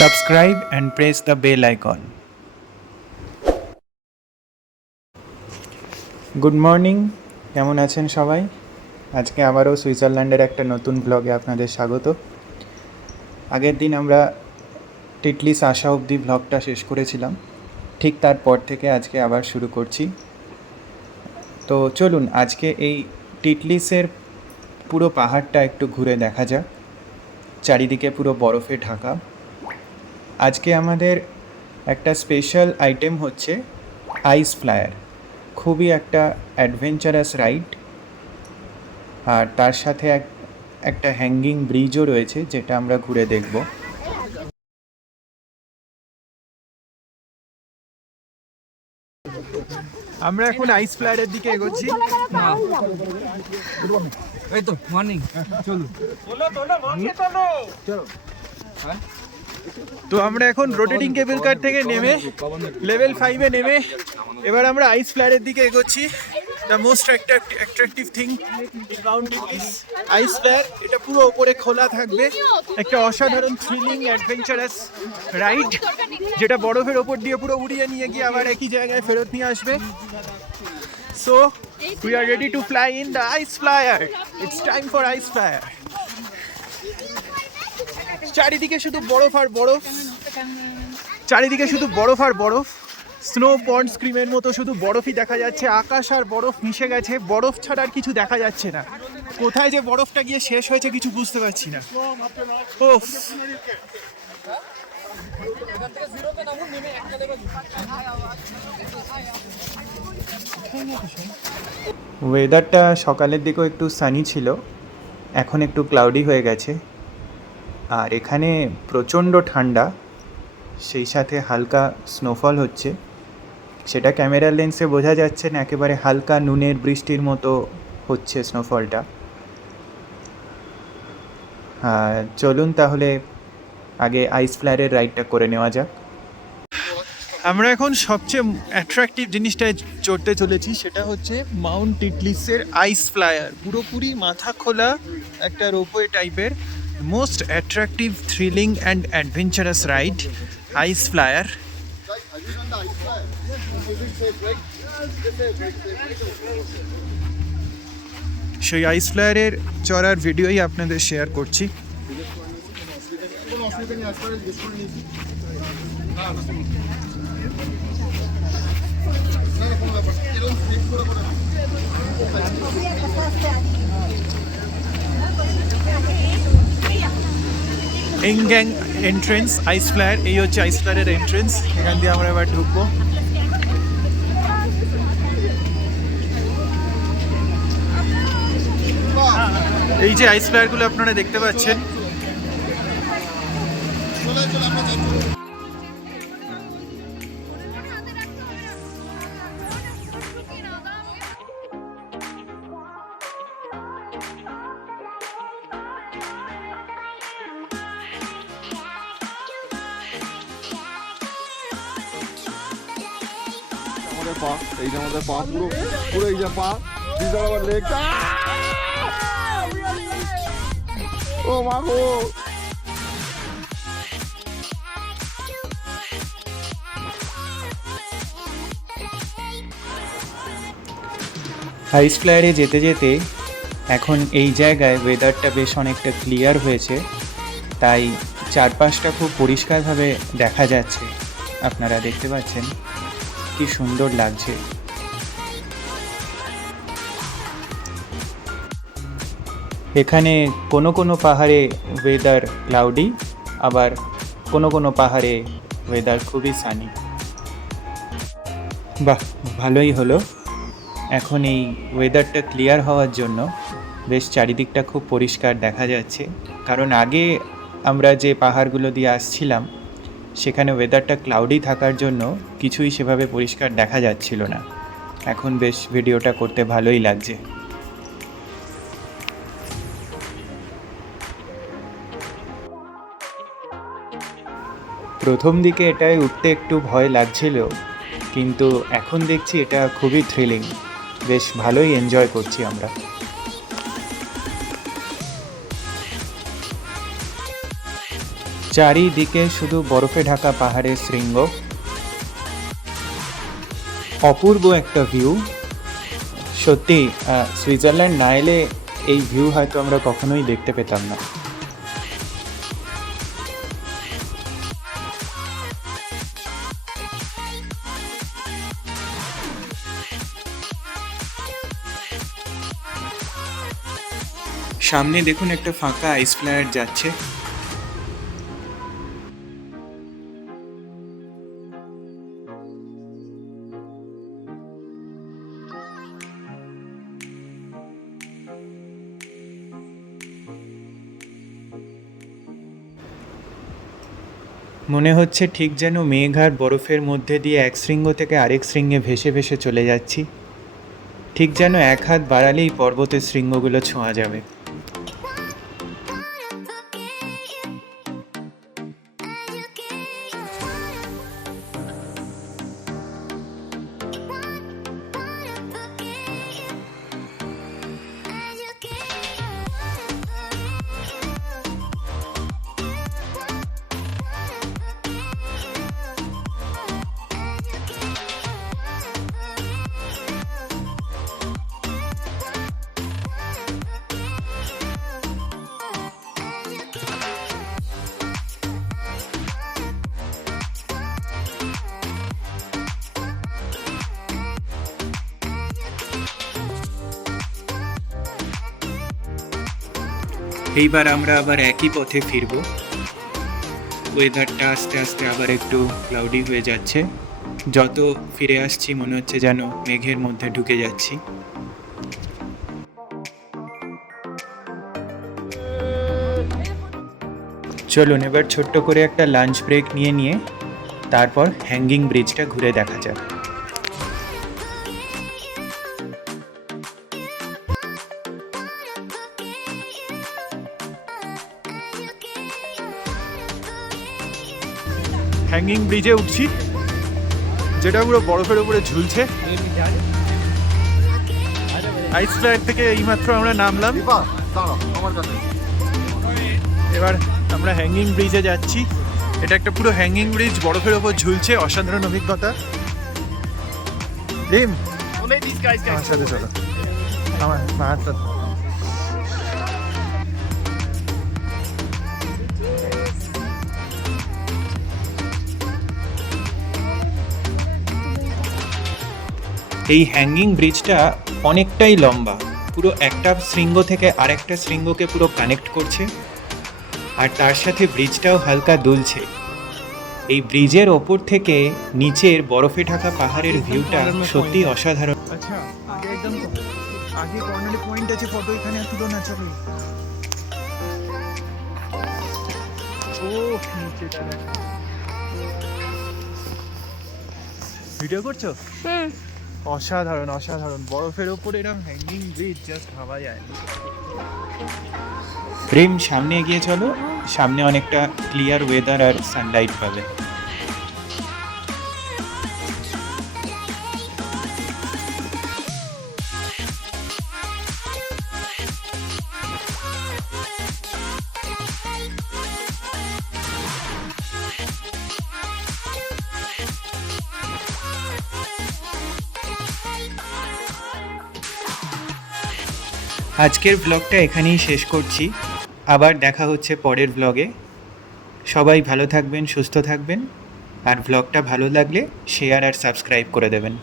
Subscribe and press the bell icon. Good morning, কেমন আছেন সবাই? আজকে আবারও সুইজারল্যান্ডের একটা নতুন ব্লগে আপনাদের স্বাগত। আগের দিন আমরা টিটলিস আসা অবধি ব্লগটা শেষ করেছিলাম, ঠিক তারপর থেকে আজকে আবার শুরু করছি। তো চলুন আজকে এই টিটলিসের পুরো পাহাড়টা একটু ঘুরে দেখা যাক। চারিদিকে পুরো বরফে ঢাকা। আজকে আমাদের একটা স্পেশাল আইটেম হচ্ছে আইস ফ্লায়ার। খুবই একটা অ্যাডভেঞ্চারাস রাইড, আর তার সাথে একটা হ্যাঙ্গিং ব্রিজও রয়েছে, যেটা আমরা ঘুরে দেখব। আমরা এখন আইস ফ্লায়ারের দিকে এগোচ্ছি। এই তো মর্নিং চলো তো আমরা এখন রোটেটিং কেবল কার থেকে নেমে লেভেল 5-এ নেমে এবার আমরা আইস ফ্লায়ারের দিকে এগোচ্ছি। The most attractive thing around this ice flyer. এটা পুরো ওপরে খোলা থাকবে, একটা অসাধারণ থ্রিলিং অ্যাডভেঞ্চারাস রাইড, যেটা বরফের ওপর দিয়ে পুরো উড়িয়ে নিয়ে গিয়ে আবার একই জায়গায় ফেরত নিয়ে আসবে। So we are ready to fly in the ice flyer. It's time for ice flyer. চারিদিকে শুধু বরফ আর বরফ, চারিদিকে শুধু বরফ আর বরফ। স্নো পন্ড স্ক্রিমের মতো শুধু বরফই দেখা যাচ্ছে। আকাশ আর বরফ মিশে গেছে, বরফ ছাড়া আর কিছু দেখা যাচ্ছে না। কোথায় যে বরফটা গিয়ে শেষ হয়েছে কিছু বুঝতে পারছি না। ওফ, ওয়েদারটা সকালের দিকেও একটু সানি ছিল, এখন একটু ক্লাউডি হয়ে গেছে। আর এখানে প্রচণ্ড ঠান্ডা, সেই সাথে হালকা স্নোফল হচ্ছে। সেটা ক্যামেরার লেন্সে বোঝা যাচ্ছে না, একেবারে হালকা নুনের বৃষ্টির মতো হচ্ছে স্নোফলটা। চলুন তাহলে আগে আইস ফ্লায়ারের রাইডটা করে নেওয়া যাক। আমরা এখন সবচেয়ে অ্যাট্রাকটিভ জিনিসটায় চড়তে চলেছি, সেটা হচ্ছে মাউন্ট টিটলিসের আইস ফ্লায়ার। পুরোপুরি মাথা খোলা একটা রোপওয়ে টাইপের most attractive, thrilling and adventurous ride ice flyer. সেই আইস ফ্লায়ারের চড়ার ভিডিওই আপনাদের শেয়ার করছি। ইংগ্যাং এন্ট্রেন্স আইস ফ্লায়ার, এই হচ্ছে আইস ফ্লায়ারের এন্ট্রেন্স। এখান দিয়ে আমরা এবার ঢুকবো। এই যে আইস ফ্লায়ারগুলো আপনারা দেখতে পাচ্ছেন, পা এই যে আমাদের পা পুরো পুরো এই যে পা দিদার আবার লেগ ও মা গো। আইস ফ্লায়ারে যেতে যেতে এখন এই জায়গায় ওয়েদারটা বেশ অনেকটা ক্লিয়ার হয়েছে, তাই চারপাশটা খুব পরিষ্কারভাবে দেখা যাচ্ছে। আপনারা দেখতে পাচ্ছেন কি সুন্দর লাগছে। এখানে কোনো কোনো পাহাড়ে ওয়েদার ক্লাউডি, আবার কোনো কোনো পাহাড়ে ওয়েদার খুবই সানি। বাহ, ভালোই হলো। এখন এই ওয়েদারটা ক্লিয়ার হওয়ার জন্য বেশ চারিদিকটা খুব পরিষ্কার দেখা যাচ্ছে, কারণ আগে আমরা যে পাহাড়গুলো দিয়ে আসছিলাম সেখানে ওয়েদারটা ক্লাউডি থাকার জন্য কিছুই সেভাবে পরিষ্কার দেখা যাচ্ছিল না। এখন বেশ ভিডিওটা করতে ভালোই লাগছে। প্রথম দিকে এটায় উঠতে একটু ভয় লাগছিল, কিন্তু এখন দেখছি এটা খুবই থ্রিলিং। বেশ ভালোই এনজয় করছি আমরা। চারিদিকে শুধু বরফে ঢাকা পাহাড়ের শৃঙ্গ, অপূর্ব একটা ভিউ। সত্যি সুইজারল্যান্ড না এলে এই ভিউ হয়তো আমরা কখনোই দেখতে পেতাম না। সামনে দেখুন একটা ফাঁকা আইস ফ্লায়ার যাচ্ছে। মনে হচ্ছে ঠিক যেন মেঘ আর বরফের মধ্যে দিয়ে এক শৃঙ্গ থেকে আরেক শৃঙ্গে ভেসে ভেসে চলে যাচ্ছি। ঠিক যেন এক হাত বাড়ালেই পর্বতের শৃঙ্গগুলো ছোঁয়া যাবে। এইবার আমরা আবার একই পথে ফিরব। ওয়েদারটা আস্তে আস্তে আবার একটু ক্লাউডি হয়ে যাচ্ছে। যত ফিরে আসছি মনে হচ্ছে যেন মেঘের মধ্যে ঢুকে যাচ্ছি। চলুন এবার ছোট্ট করে একটা লাঞ্চ ব্রেক নিয়ে তারপর হ্যাঙ্গিং ব্রিজটা ঘুরে দেখা যাক। হ্যাঙ্গিং ব্রিজে উঠছি, যেটা পুরো বরফের উপরে ঝুলছে। আইস ফ্লায়ার থেকে এইমাত্র আমরা নামলাম। এবার আমরা হ্যাঙ্গিং ব্রিজে যাচ্ছি। এটা একটা পুরো হ্যাঙ্গিং ব্রিজ, বরফের উপর ঝুলছে। অসাধারণ অভিজ্ঞতা। লিম, আমার সাথে চলো। আমার হাতটা এই হ্যাঙ্গিং ব্রিজটা অনেকটাই লম্বা, পুরো একটা শৃঙ্গ থেকে আরেকটা শৃঙ্গকে পুরো কানেক্ট করছে, আর তার সাথে ব্রিজটাও হালকা দুলছে। এই ব্রিজের ওপর থেকে নিচের বরফে ঢাকা পাহাড়ের ভিউটা সত্যি অসাধারণ। আচ্ছা, আগে একদম আগে কর্নারে পয়েন্ট আছে, ফটো এখানে তুলো না চলে। ও নিচেটা ভিডিও করছো? অসাধারণ অসাধারণ, বরফের ওপর এরকম হ্যাঙ্গিং ব্রিজ জাস্ট ভাবা যায়। প্রেম সামনে এগিয়ে চলো, সামনে অনেকটা ক্লিয়ার ওয়েদার আর সানলাইট পাবে। আজকের ব্লগটা এখানেই শেষ করছি। আবার দেখা হচ্ছে পরের ব্লগে। সবাই ভালো থাকবেন, সুস্থ থাকবেন, আর ব্লগটা ভালো লাগলে শেয়ার আর সাবস্ক্রাইব করে দেবেন।